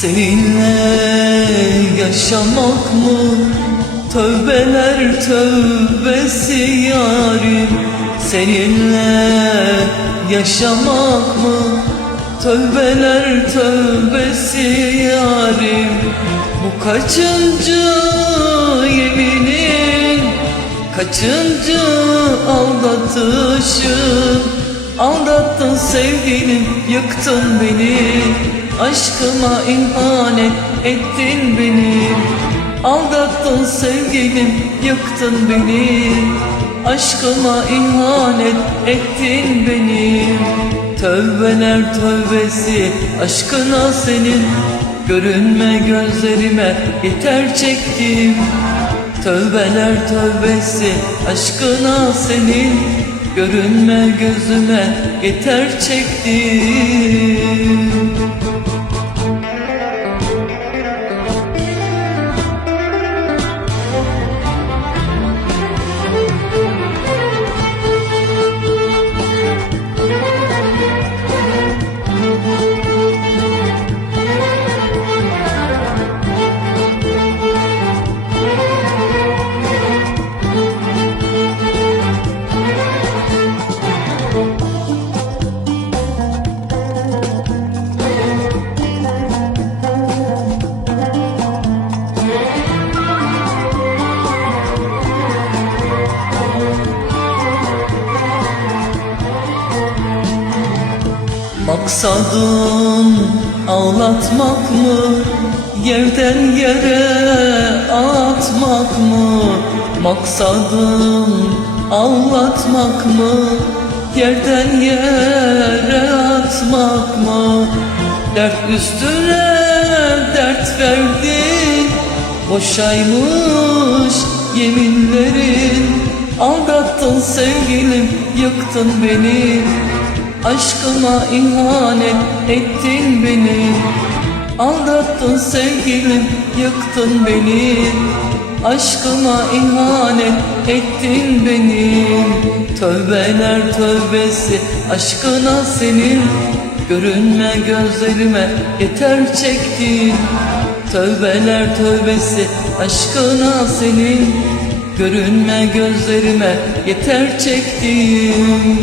Seninle yaşamak mı? Tövbeler tövbesi yarim. Seninle yaşamak mı? Tövbeler tövbesi yarim. Bu kaçıncı yeminin? Kaçıncı aldatışın? Aldattın sevgilim yıktın beni Aşkıma ihanet ettin beni. Aldattın sevgilim yıktın beni. Aşkıma ihanet ettin beni. Tövbeler tövbesi aşkına senin. Görünme gözlerime yeter çektim. Tövbeler tövbesi aşkına senin. Görünme gözüme yeter çektim Maksadın ağlatmak mı? Yerden yere atmak mı? Maksadın ağlatmak mı? Yerden yere atmak mı? Dert üstüne dert verdin Boşaymış yeminlerin Aldattın sevgilim yıktın beni Aşkıma ihanet ettin beni. Aldattın sevgilim yıktın beni. Aşkıma ihanet ettin beni. Tövbeler tövbesi aşkına senin. Görünme gözlerime yeter çektin. Tövbeler tövbesi aşkına senin. Görünme gözlerime yeter çektim